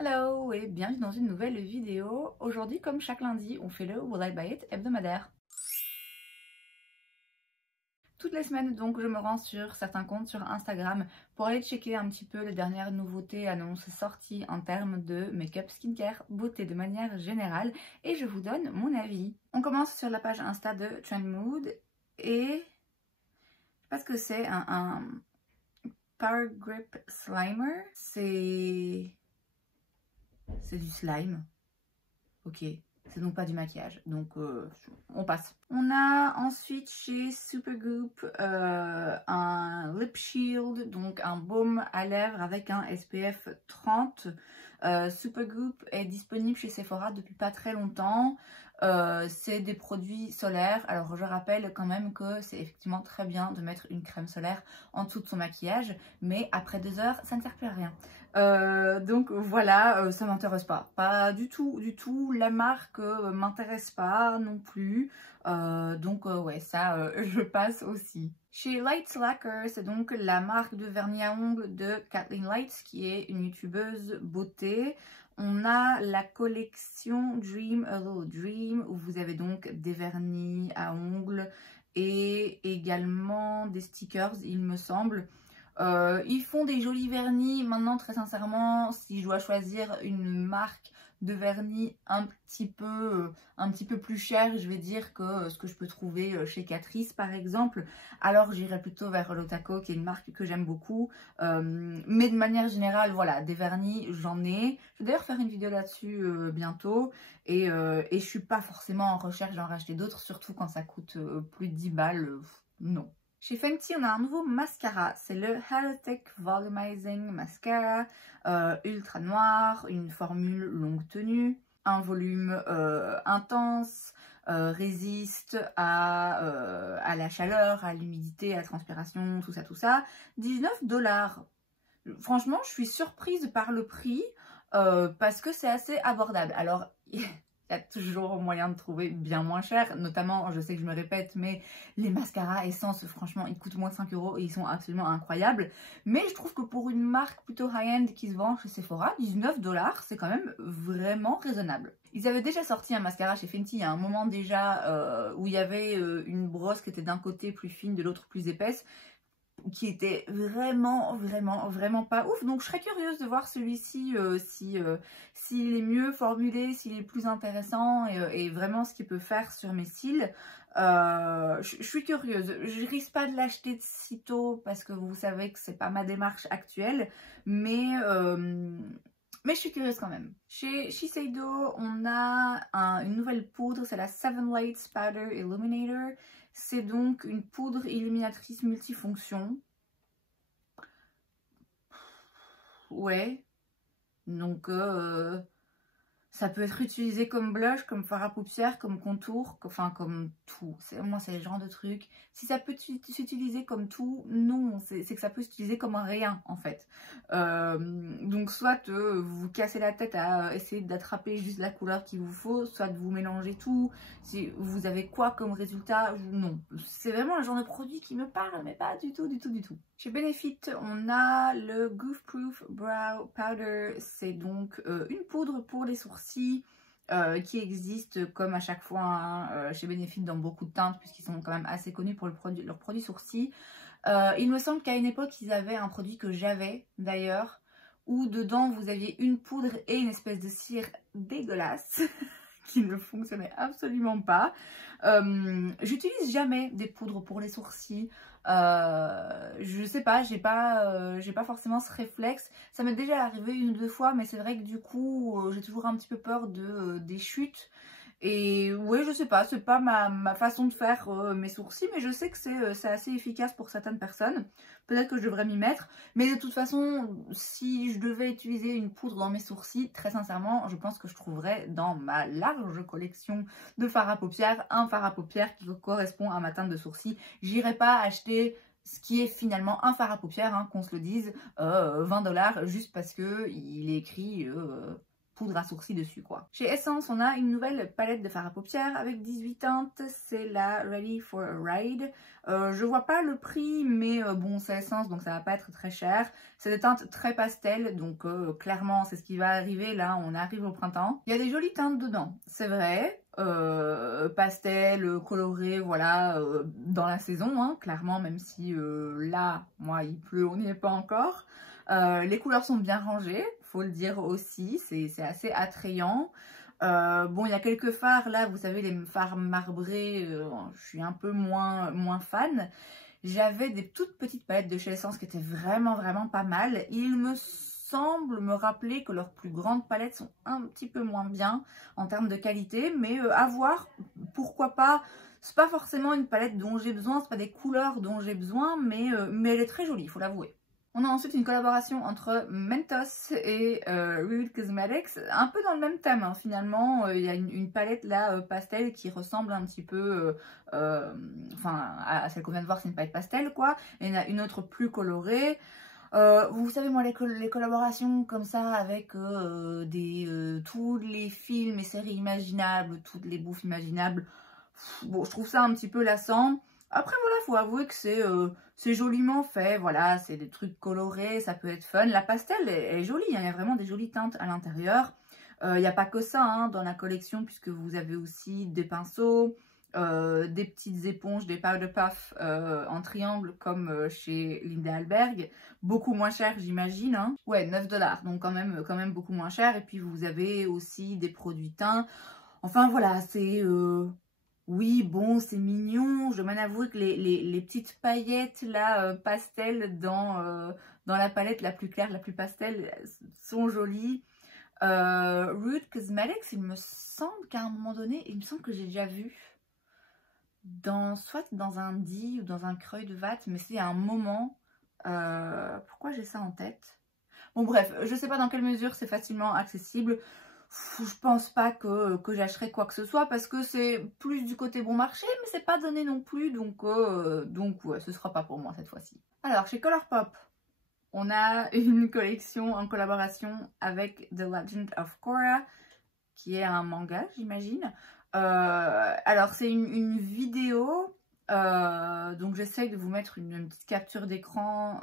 Hello et bienvenue dans une nouvelle vidéo. Aujourd'hui, comme chaque lundi, on fait le Will I Buy It hebdomadaire. Toutes les semaines, donc, je me rends sur certains comptes sur Instagram pour aller checker un petit peu les dernières nouveautés, annonces, sorties en termes de make-up, skincare, beauté de manière générale et je vous donne mon avis. On commence sur la page Insta de Trend Mood et je sais pas ce que c'est, un Power Grip Slimer. C'est du slime. Ok, c'est donc pas du maquillage, donc on passe. On a ensuite chez Supergoop un lip shield, donc un baume à lèvres avec un SPF 30. Supergoop est disponible chez Sephora depuis pas très longtemps. C'est des produits solaires. Alors je rappelle quand même que c'est effectivement très bien de mettre une crème solaire en dessous de son maquillage, mais après 2 heures ça ne sert plus à rien. Donc voilà, ça m'intéresse pas du tout, la marque m'intéresse pas non plus, donc ouais, ça je passe aussi. Chez Light Slacker, c'est donc la marque de vernis à ongles de Kathleen Lights, qui est une youtubeuse beauté. On a la collection Dream a Little Dream, où vous avez donc des vernis à ongles et également des stickers, il me semble. Ils font des jolis vernis. Maintenant, très sincèrement, si je dois choisir une marque de vernis un petit peu plus chère, je vais dire que ce que je peux trouver chez Catrice par exemple, alors j'irai plutôt vers Lotaco, qui est une marque que j'aime beaucoup. Mais de manière générale, voilà, des vernis, j'en ai. Je vais d'ailleurs faire une vidéo là-dessus bientôt. Et je suis pas forcément en recherche d'en racheter d'autres, surtout quand ça coûte plus de 10 balles. Non. Chez Fenty, on a un nouveau mascara, c'est le Halothec Volumizing Mascara, ultra noir, une formule longue tenue, un volume intense, résiste à la chaleur, à l'humidité, à la transpiration, tout ça. 19 $. Franchement, je suis surprise par le prix parce que c'est assez abordable. Alors, il y a toujours moyen de trouver bien moins cher, notamment, je sais que je me répète, mais les mascaras Essence, franchement, ils coûtent moins de 5 € et ils sont absolument incroyables. Mais je trouve que pour une marque plutôt high-end qui se vend chez Sephora, 19 $, c'est quand même vraiment raisonnable. Ils avaient déjà sorti un mascara chez Fenty il y a un moment déjà où il y avait une brosse qui était d'un côté plus fine, de l'autre plus épaisse, qui était vraiment pas ouf. Donc je serais curieuse de voir celui-ci s'il est mieux formulé, s'il est plus intéressant et vraiment ce qu'il peut faire sur mes cils. Je suis curieuse. Je risque pas de l'acheter de sitôt parce que vous savez que c'est pas ma démarche actuelle, mais je suis curieuse quand même. Chez Shiseido, on a une nouvelle poudre, c'est la Seven Lights Powder Illuminator. C'est donc une poudre illuminatrice multifonction. Ouais. Donc, ça peut être utilisé comme blush, comme fard à paupières, comme contour, enfin comme tout. Moi, c'est le genre de truc. Si ça peut s'utiliser comme tout, non. C'est que ça peut s'utiliser comme un rien, en fait. Donc, soit vous cassez la tête à essayer d'attraper juste la couleur qu'il vous faut, soit de vous mélanger tout. Si vous avez quoi comme résultat, non. C'est vraiment le genre de produit qui me parle, mais pas du tout. Chez Benefit, on a le Goof Proof Brow Powder. C'est donc une poudre pour les sourcils qui existe comme à chaque fois hein, chez Benefit dans beaucoup de teintes puisqu'ils sont quand même assez connus pour leurs produits sourcils. Il me semble qu'à une époque, ils avaient un produit que j'avais d'ailleurs où dedans vous aviez une poudre et une espèce de cire dégueulasse qui ne fonctionnait absolument pas. J'utilise jamais des poudres pour les sourcils. Je sais pas, j'ai pas forcément ce réflexe. Ça m'est déjà arrivé 1 ou 2 fois, mais c'est vrai que du coup, j'ai toujours un petit peu peur des chutes. Et ouais, je sais pas, c'est pas ma façon de faire mes sourcils, mais je sais que c'est assez efficace pour certaines personnes. Peut-être que je devrais m'y mettre, mais de toute façon, si je devais utiliser une poudre dans mes sourcils, très sincèrement, je pense que je trouverais dans ma large collection de fard à paupières, un fard à paupières qui correspond à ma teinte de sourcils. J'irai pas acheter ce qui est finalement un fard à paupières, hein, qu'on se le dise, 20 $ juste parce que il est écrit poudre à sourcils dessus quoi. Chez Essence, on a une nouvelle palette de fard à paupières avec 18 teintes, c'est la Ready for a Ride. Je vois pas le prix, mais bon, c'est Essence, donc ça va pas être très cher. C'est des teintes très pastel, donc clairement, c'est ce qui va arriver, là, on arrive au printemps. Il y a des jolies teintes dedans, c'est vrai. Pastel, coloré, voilà, dans la saison, hein, clairement, même si là, moi, il pleut, on n'y est pas encore. Les couleurs sont bien rangées, faut le dire aussi, c'est assez attrayant. Bon, il y a quelques fards, là, vous savez, les fards marbrés, je suis un peu moins fan. J'avais des toutes petites palettes de chez Essence qui étaient vraiment pas mal. Il me semble me rappeler que leurs plus grandes palettes sont un petit peu moins bien en termes de qualité, mais à voir, pourquoi pas. C'est pas forcément une palette dont j'ai besoin, c'est pas des couleurs dont j'ai besoin, mais elle est très jolie, il faut l'avouer. On a ensuite une collaboration entre Mentos et Rude Cosmetics, un peu dans le même thème hein, finalement. Il y a une palette là pastel qui ressemble un petit peu, enfin à celle qu'on vient de voir, c'est une palette pastel quoi. Et il y en a une autre plus colorée. Vous savez moi les collaborations comme ça avec tous les films et séries imaginables, toutes les bouffes imaginables, bon je trouve ça un petit peu lassant. Après voilà, faut avouer que c'est joliment fait, voilà, c'est des trucs colorés, ça peut être fun. La pastel est jolie, hein, il y a vraiment des jolies teintes à l'intérieur. Il n'y a pas que ça hein, dans la collection, puisque vous avez aussi des pinceaux, des petites éponges, des powder puff en triangle comme chez Linda Alberg. Beaucoup moins cher j'imagine, hein. Ouais, 9 $, donc quand même beaucoup moins cher. Et puis vous avez aussi des produits teints. Enfin voilà, c'est... Oui, bon, c'est mignon. Je dois même avouer que les petites paillettes là, pastel dans la palette la plus claire, la plus pastel, sont jolies. Rude Cosmetics, il me semble qu'à un moment donné, il me semble que j'ai déjà vu soit dans un D ou dans un Creux de Vat, mais c'est à un moment. Pourquoi j'ai ça en tête? Bon bref, je sais pas dans quelle mesure c'est facilement accessible. Je pense pas que j'achèterai quoi que ce soit parce que c'est plus du côté bon marché, mais c'est pas donné non plus, donc ouais, ce sera pas pour moi cette fois-ci. Alors chez Colourpop, on a une collection en collaboration avec The Legend of Korra, qui est un manga j'imagine. Alors c'est une vidéo, donc j'essaye de vous mettre une petite capture d'écran.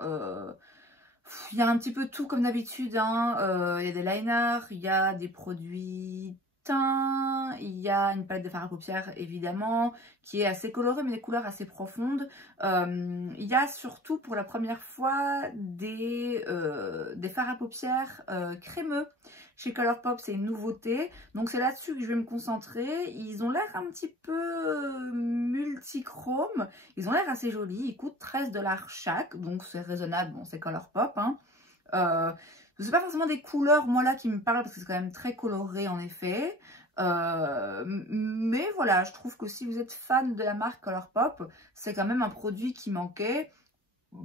Il y a un petit peu tout comme d'habitude, hein. Il y a des liners, il y a des produits teints, il y a une palette de fard à paupières évidemment, qui est assez colorée mais des couleurs assez profondes. Il y a surtout pour la première fois des fards à paupières crémeux. Chez Colourpop, c'est une nouveauté, donc c'est là-dessus que je vais me concentrer. Ils ont l'air un petit peu multichrome, ils ont l'air assez jolis, ils coûtent 13 $ chaque, donc c'est raisonnable, bon c'est Colourpop. Hein. C'est pas forcément des couleurs, moi là, qui me parlent, parce que c'est quand même très coloré en effet. Mais voilà, je trouve que si vous êtes fan de la marque Colourpop, c'est quand même un produit qui manquait.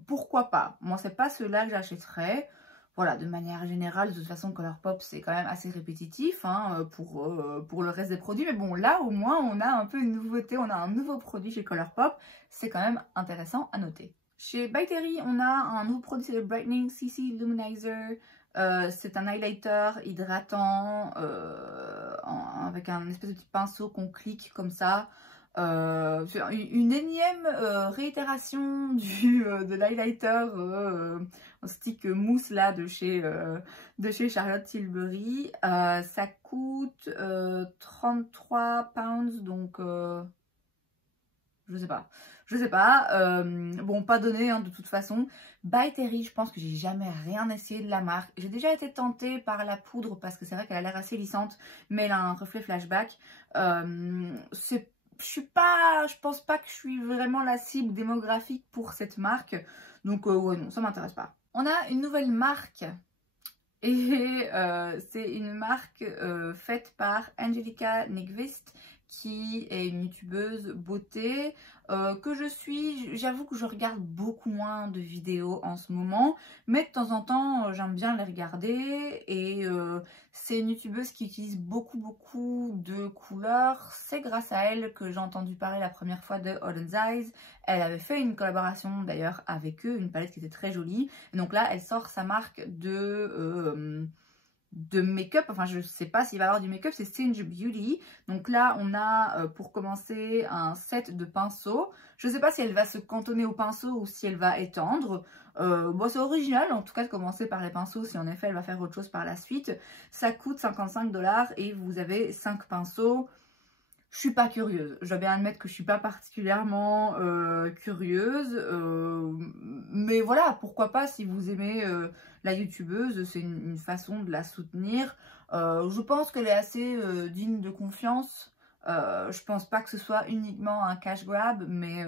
Pourquoi pas? Moi, c'est pas ceux-là que j'achèterais. Voilà, de manière générale, de toute façon, Colourpop, c'est quand même assez répétitif hein, pour le reste des produits. Mais bon, là, au moins, on a un peu une nouveauté, on a un nouveau produit chez Colourpop. C'est quand même intéressant à noter. Chez By Terry, on a un nouveau produit, c'est le Brightening CC Luminizer. C'est un highlighter hydratant avec un espèce de petit pinceau qu'on clique comme ça. Une énième réitération de l'highlighter en stick mousse là de chez Charlotte Tilbury. Ça coûte 33 pounds, donc je sais pas, bon pas donné hein, de toute façon. By Terry, je pense que j'ai jamais rien essayé de la marque. J'ai déjà été tentée par la poudre parce que c'est vrai qu'elle a l'air assez lissante, mais elle a un reflet flashback. Je pense pas que je suis vraiment la cible démographique pour cette marque, donc ouais non, ça m'intéresse pas. On a une nouvelle marque et c'est une marque faite par Angelica Nyqvist, qui est une youtubeuse beauté que je suis. J'avoue que je regarde beaucoup moins de vidéos en ce moment, mais de temps en temps j'aime bien les regarder. Et c'est une youtubeuse qui utilise beaucoup de couleurs. C'est grâce à elle que j'ai entendu parler la première fois de Holland's Eyes. Elle avait fait une collaboration d'ailleurs avec eux, une palette qui était très jolie. Et donc là elle sort sa marque de make-up, enfin je sais pas s'il va y avoir du make-up, c'est Stinge Beauty. Donc là on a pour commencer un set de pinceaux. Je sais pas si elle va se cantonner au pinceau ou si elle va étendre. Bon, c'est original en tout cas de commencer par les pinceaux, si en effet elle va faire autre chose par la suite. Ça coûte 55 $ et vous avez 5 pinceaux. Je suis pas curieuse, je dois bien admettre que je suis pas particulièrement curieuse, mais voilà, pourquoi pas, si vous aimez la youtubeuse, c'est une façon de la soutenir. Je pense qu'elle est assez digne de confiance. Je pense pas que ce soit uniquement un cash grab, mais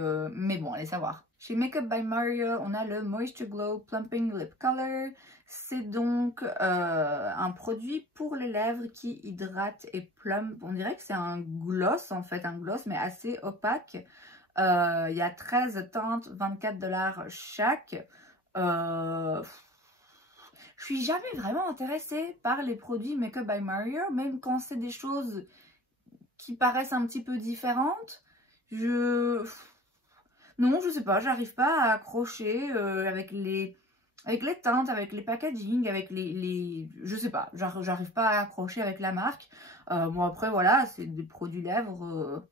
bon, allez savoir. Chez Makeup by Mario, on a le Moisture Glow Plumping Lip Color. C'est donc un produit pour les lèvres qui hydrate et plump. On dirait que c'est un gloss en fait, un gloss mais assez opaque. Il y a 13 teintes, 24 $ chaque. Je suis jamais vraiment intéressée par les produits Makeup by Mario, même quand c'est des choses qui paraissent un petit peu différentes. Non, je sais pas, j'arrive pas à accrocher avec les teintes, avec les packaging, avec je sais pas, j'arrive pas à accrocher avec la marque. Bon après voilà, c'est des produits lèvres,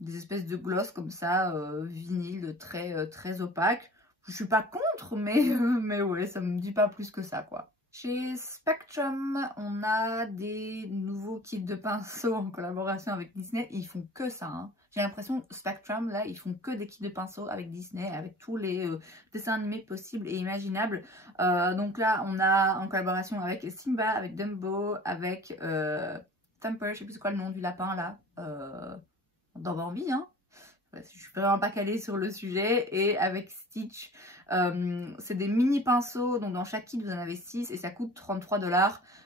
des espèces de gloss comme ça, vinyle, très opaque. Je suis pas contre, mais ouais, ça me dit pas plus que ça quoi. Chez Spectrum, on a des nouveaux kits de pinceaux en collaboration avec Disney. Ils font que ça, hein. J'ai l'impression Spectrum, là, ils font que des kits de pinceaux avec Disney, avec tous les dessins animés possibles et imaginables. Donc là, on a en collaboration avec Simba, avec Dumbo, avec Thumper, je sais plus c'est quoi le nom du lapin là, dans Bambi, hein. Je suis vraiment pas calée sur le sujet, et avec Stitch. C'est des mini pinceaux, donc dans chaque kit vous en avez 6 et ça coûte 33 $.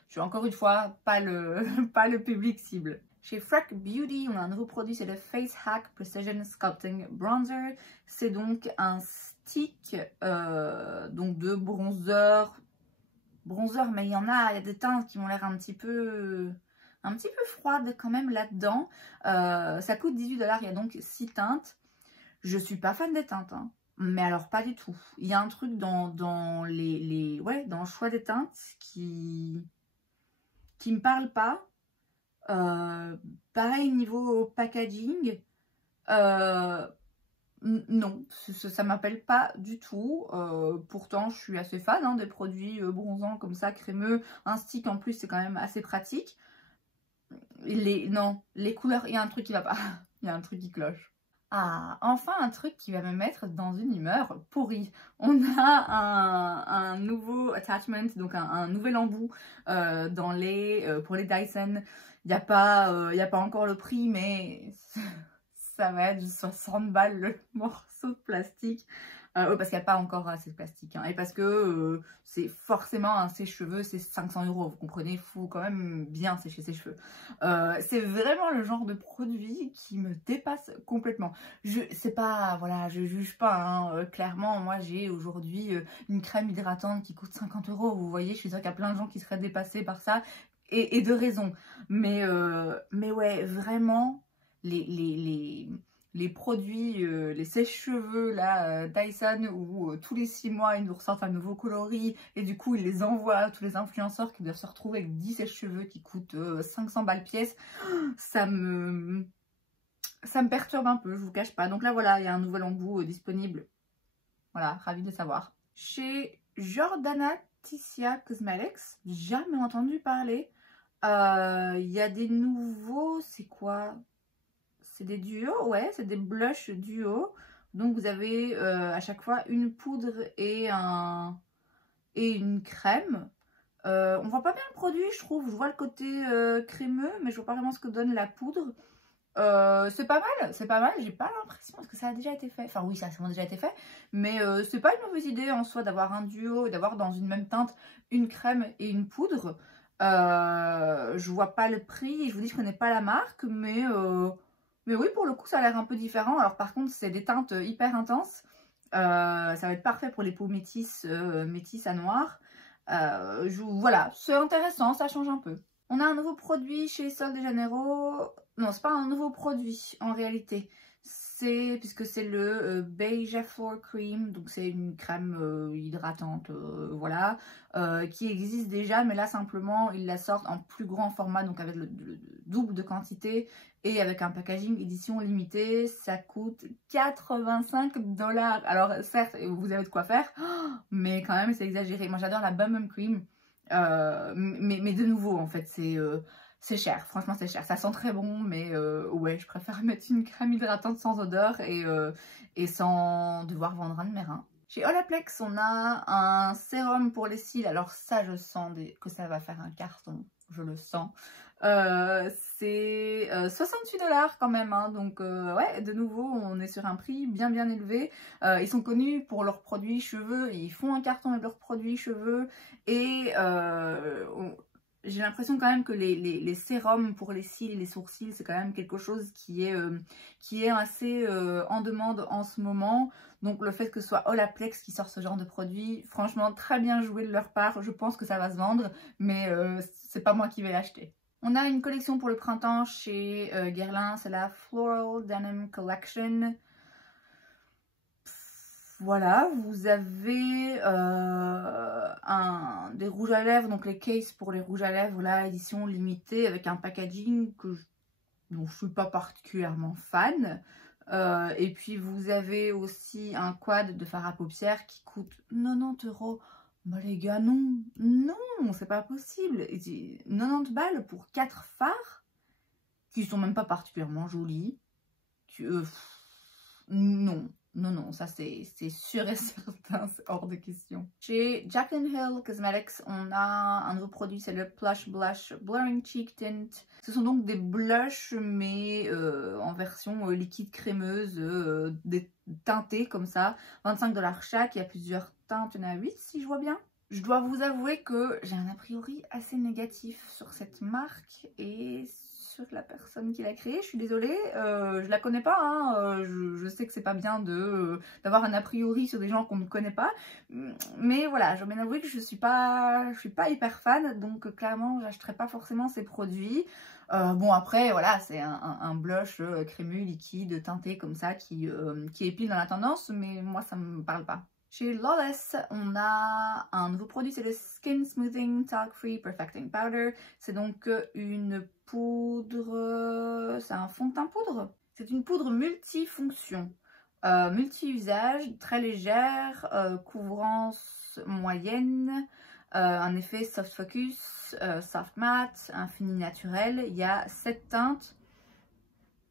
Je suis encore une fois pas le public cible. Chez Freck Beauty, on a un nouveau produit, c'est le Face Hack Precision Sculpting Bronzer. C'est donc un stick donc de bronzer, mais il y a des teintes qui m'ont l'air un petit peu froides quand même là-dedans. Ça coûte 18 $, il y a donc 6 teintes. Je suis pas fan des teintes, hein. Mais alors pas du tout. Il y a un truc dans dans le choix des teintes qui me parle pas. Pareil niveau packaging. Non, ça m'appelle pas du tout. Pourtant je suis assez fan hein, des produits bronzants comme ça, crémeux. Un stick en plus c'est quand même assez pratique. Non, les couleurs, il y a un truc qui va pas. Il y a un truc qui cloche. Ah, enfin un truc qui va me mettre dans une humeur pourrie. On a un nouveau attachment, donc un nouvel embout pour les Dyson. Il n'y a pas encore le prix, mais ça va être 60 $ le morceau de plastique. Parce qu'il n'y a pas encore assez de plastique. Hein, et parce que c'est forcément un sèche-cheveux, c'est 500 €. Vous comprenez, il faut quand même bien sécher ses cheveux. C'est vraiment le genre de produit qui me dépasse complètement. C'est pas, voilà, je juge pas. Hein, clairement, moi j'ai aujourd'hui une crème hydratante qui coûte 50 €. Vous voyez, je suis sûre qu'il y a plein de gens qui seraient dépassés par ça. Et de raison. Mais ouais, vraiment, les produits, les sèche-cheveux là, Dyson, où tous les 6 mois ils nous ressortent un nouveau coloris et du coup ils les envoient à tous les influenceurs qui doivent se retrouver avec 10 sèche-cheveux qui coûtent 500 $ pièce, ça me perturbe un peu, je vous cache pas. Donc là voilà, il y a un nouvel embout disponible. Voilà, ravie de savoir. Chez Jordana Ticia Cosmetics, jamais entendu parler. Il y a des nouveaux, c'est quoi? C'est des duos, ouais, c'est des blushs duos. Donc vous avez à chaque fois une poudre et une crème. On voit pas bien le produit, je trouve. Je vois le côté crémeux, mais je vois pas vraiment ce que donne la poudre. C'est pas mal, c'est pas mal. J'ai pas l'impression, parce que ça a déjà été fait. Enfin oui, ça a sûrement déjà été fait. Mais c'est pas une mauvaise idée en soi d'avoir un duo et d'avoir dans une même teinte une crème et une poudre. Je vois pas le prix, je vous dis je connais pas la marque, mais oui, pour le coup ça a l'air un peu différent. Alors par contre c'est des teintes hyper intenses, ça va être parfait pour les peaux métisses, métisses à noir. Voilà, c'est intéressant, ça change un peu. On a un nouveau produit chez Sol de Janeiro. Non, c'est pas un nouveau produit en réalité. puisque c'est le Beija Flor Cream, donc c'est une crème hydratante, voilà, qui existe déjà, mais là simplement ils la sortent en plus grand format, donc avec le double de quantité et avec un packaging édition limitée. Ça coûte 85 $. Alors certes, vous avez de quoi faire, mais quand même c'est exagéré. Moi j'adore la Bum Bum Cream, mais de nouveau en fait c'est cher, franchement c'est cher, ça sent très bon, mais ouais, je préfère mettre une crème hydratante sans odeur et sans devoir vendre un de mes reins. Chez Olaplex, on a un sérum pour les cils, alors ça je sens que ça va faire un carton, je le sens. C'est 68 $ quand même, hein, donc ouais, de nouveau on est sur un prix bien élevé. Ils sont connus pour leurs produits cheveux, ils font un carton avec leurs produits cheveux et j'ai l'impression quand même que les sérums pour les cils et les sourcils, c'est quand même quelque chose qui est assez en demande en ce moment. Donc le fait que ce soit Olaplex qui sort ce genre de produit, franchement très bien joué de leur part. Je pense que ça va se vendre, mais c'est pas moi qui vais l'acheter. On a une collection pour le printemps chez Guerlain, c'est la Floral Denim Collection. Voilà, vous avez des rouges à lèvres, donc les cases pour les rouges à lèvres, là, édition limitée, avec un packaging dont je ne suis pas particulièrement fan. Et puis vous avez aussi un quad de fard à paupières qui coûte 90 €. Bah les gars, non, c'est pas possible. 90 balles pour 4 fards qui sont même pas particulièrement jolis. Non, ça c'est sûr et certain, c'est hors de question. Chez Jaclyn Hill Cosmetics, on a un nouveau produit, c'est le Plush Blush Blurring Cheek Tint. Ce sont donc des blushs, mais en version liquide crémeuse, teintées comme ça. 25 $ chaque, il y a plusieurs teintes, il y en a 8 si je vois bien. Je dois vous avouer que j'ai un a priori assez négatif sur cette marque et sur la personne qui l'a créée. Je suis désolée, je la connais pas, hein, je sais que c'est pas bien d'avoir un a priori sur des gens qu'on ne connaît pas, mais voilà, je dois bien avouer que je suis pas hyper fan, donc clairement j'achèterai pas forcément ces produits. Bon après voilà, c'est un blush crémeux liquide teinté comme ça qui est pile dans la tendance, mais moi ça me parle pas. Chez Lawless, on a un nouveau produit, c'est le Skin Smoothing Talc Free Perfecting Powder. C'est donc une poudre, c'est un fond de teint poudre. C'est une poudre multifonction, multi-usage, très légère, couvrance moyenne, un effet soft focus, soft matte, un fini naturel. Il y a 7 teintes,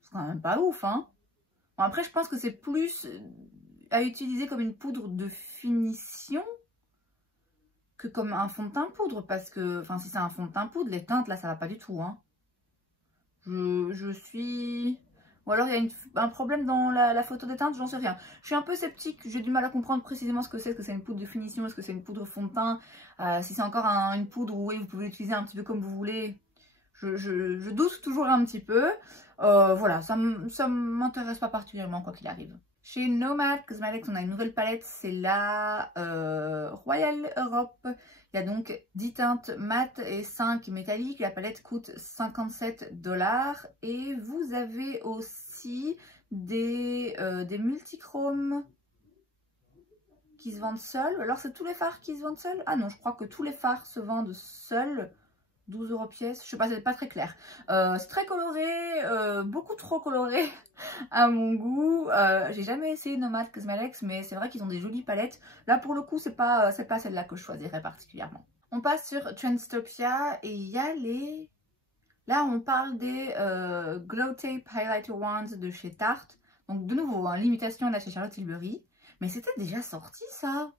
c'est quand même pas ouf, hein. Bon, après, je pense que c'est plus à utiliser comme une poudre de finition que comme un fond de teint poudre, parce que, enfin, si c'est un fond de teint poudre, les teintes là ça va pas du tout, hein. Je suis... Ou alors il y a un problème dans la photo des teintes, j'en sais rien. Je suis un peu sceptique, j'ai du mal à comprendre précisément ce que c'est. Est-ce que c'est une poudre de finition, est-ce que c'est une poudre fond de teint, si c'est encore une poudre où oui, vous pouvez l'utiliser un petit peu comme vous voulez. Je doute toujours un petit peu. Voilà, ça m'intéresse pas particulièrement quoi qu'il arrive. Chez Nomad Cosmetics, on a une nouvelle palette, c'est la Royal Europe. Il y a donc 10 teintes mat et 5 métalliques. La palette coûte 57 $. Et vous avez aussi des multichromes qui se vendent seuls. Alors c'est tous les fards qui se vendent seuls? Ah non, je crois que tous les fards se vendent seuls. 12 € pièce, je sais pas, c'est pas très clair. C'est très coloré, beaucoup trop coloré à mon goût. J'ai jamais essayé Nomad Cosmetics, mais c'est vrai qu'ils ont des jolies palettes. Là pour le coup, c'est pas celle-là que je choisirais particulièrement. On passe sur Trendstopia et il y a les... Là on parle des Glow Tape Highlighter Wands de chez Tarte. Donc de nouveau, hein, l'imitation de chez Charlotte Tilbury. Mais c'était déjà sorti ça.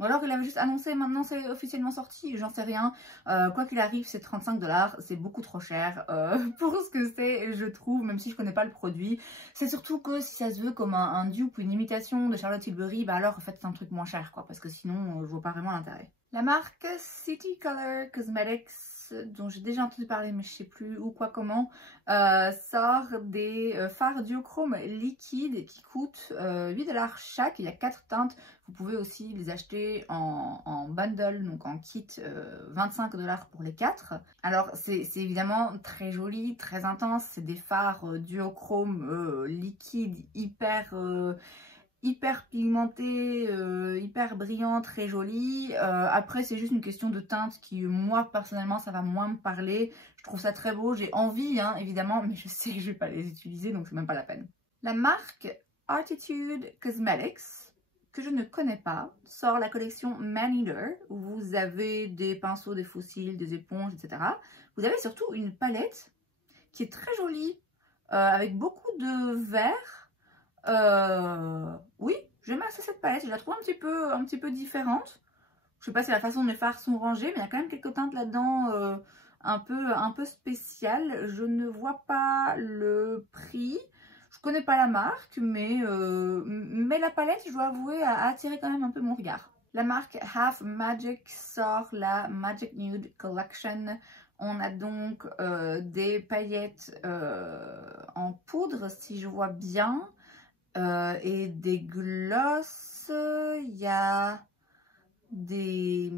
Ou alors il avait juste annoncé, maintenant c'est officiellement sorti, j'en sais rien. Quoi qu'il arrive, c'est 35 $, c'est beaucoup trop cher pour ce que c'est, je trouve, même si je connais pas le produit. C'est surtout que si ça se veut comme un dupe ou une imitation de Charlotte Tilbury, bah alors en fait c'est un truc moins cher quoi, parce que sinon je vois pas vraiment l'intérêt. La marque City Color Cosmetics, dont j'ai déjà entendu parler mais je sais plus où, quoi, comment, sort des fards duochrome liquides qui coûtent 8 $ chaque. Il y a 4 teintes. Vous pouvez aussi les acheter en bundle, donc en kit, 25 $ pour les 4. Alors c'est évidemment très joli, très intense. C'est des fards duochrome liquides hyper pigmentée, hyper brillante, très jolie. Après c'est juste une question de teinte qui, moi personnellement, ça va moins me parler. Je trouve ça très beau, j'ai envie hein, évidemment, mais je sais que je vais pas les utiliser, donc c'est même pas la peine. La marque Artitude Cosmetics, que je ne connais pas, sort la collection Maneater, où vous avez des pinceaux, des fossiles, des éponges, etc. Vous avez surtout une palette qui est très jolie, avec beaucoup de vert. Oui, j'aime assez cette palette, je la trouve un petit peu différente. Je sais pas si la façon dont les fards sont rangés, mais il y a quand même quelques teintes là-dedans un peu spéciales. Je ne vois pas le prix, je connais pas la marque, mais la palette, je dois avouer, a attiré quand même un peu mon regard. La marque Half Magic sort la Magic Nude Collection. On a donc des paillettes en poudre, si je vois bien. Et des glosses, il y a des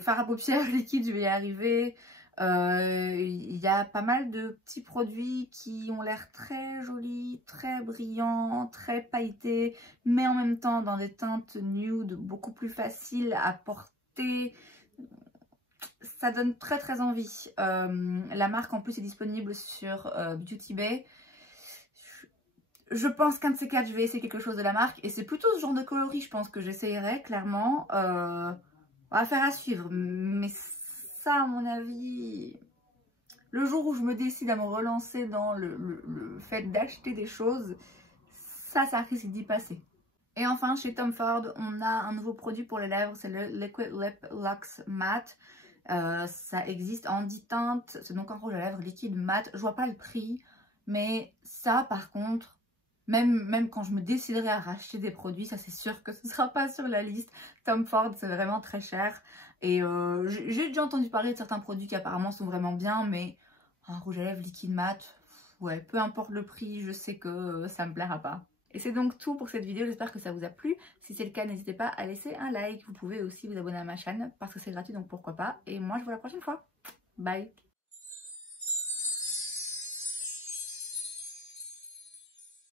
fards à paupières liquides, je vais y arriver. Il y a pas mal de petits produits qui ont l'air très jolis, très brillants, très pailletés, mais en même temps dans des teintes nude beaucoup plus faciles à porter. Ça donne très envie. La marque en plus est disponible sur Beauty Bay. Je pense qu'un de ces 4, je vais essayer quelque chose de la marque. Et c'est plutôt ce genre de coloris, je pense, que j'essayerai, clairement. Affaire à suivre. Mais ça, à mon avis, le jour où je me décide à me relancer dans le fait d'acheter des choses, ça risque d'y passer. Et enfin, chez Tom Ford, on a un nouveau produit pour les lèvres. C'est le Liquid Lip Luxe Matte. Ça existe en 10 teintes. C'est donc un rouge à lèvres liquide mat. Je vois pas le prix. Mais ça, par contre... Même quand je me déciderai à racheter des produits, ça c'est sûr que ce ne sera pas sur la liste. Tom Ford, c'est vraiment très cher. Et j'ai déjà entendu parler de certains produits qui apparemment sont vraiment bien, mais un rouge à lèvres liquide mat, ouais, peu importe le prix, je sais que ça me plaira pas. Et c'est donc tout pour cette vidéo, j'espère que ça vous a plu. Si c'est le cas, n'hésitez pas à laisser un like. Vous pouvez aussi vous abonner à ma chaîne parce que c'est gratuit, donc pourquoi pas. Et moi, je vous vois la prochaine fois. Bye!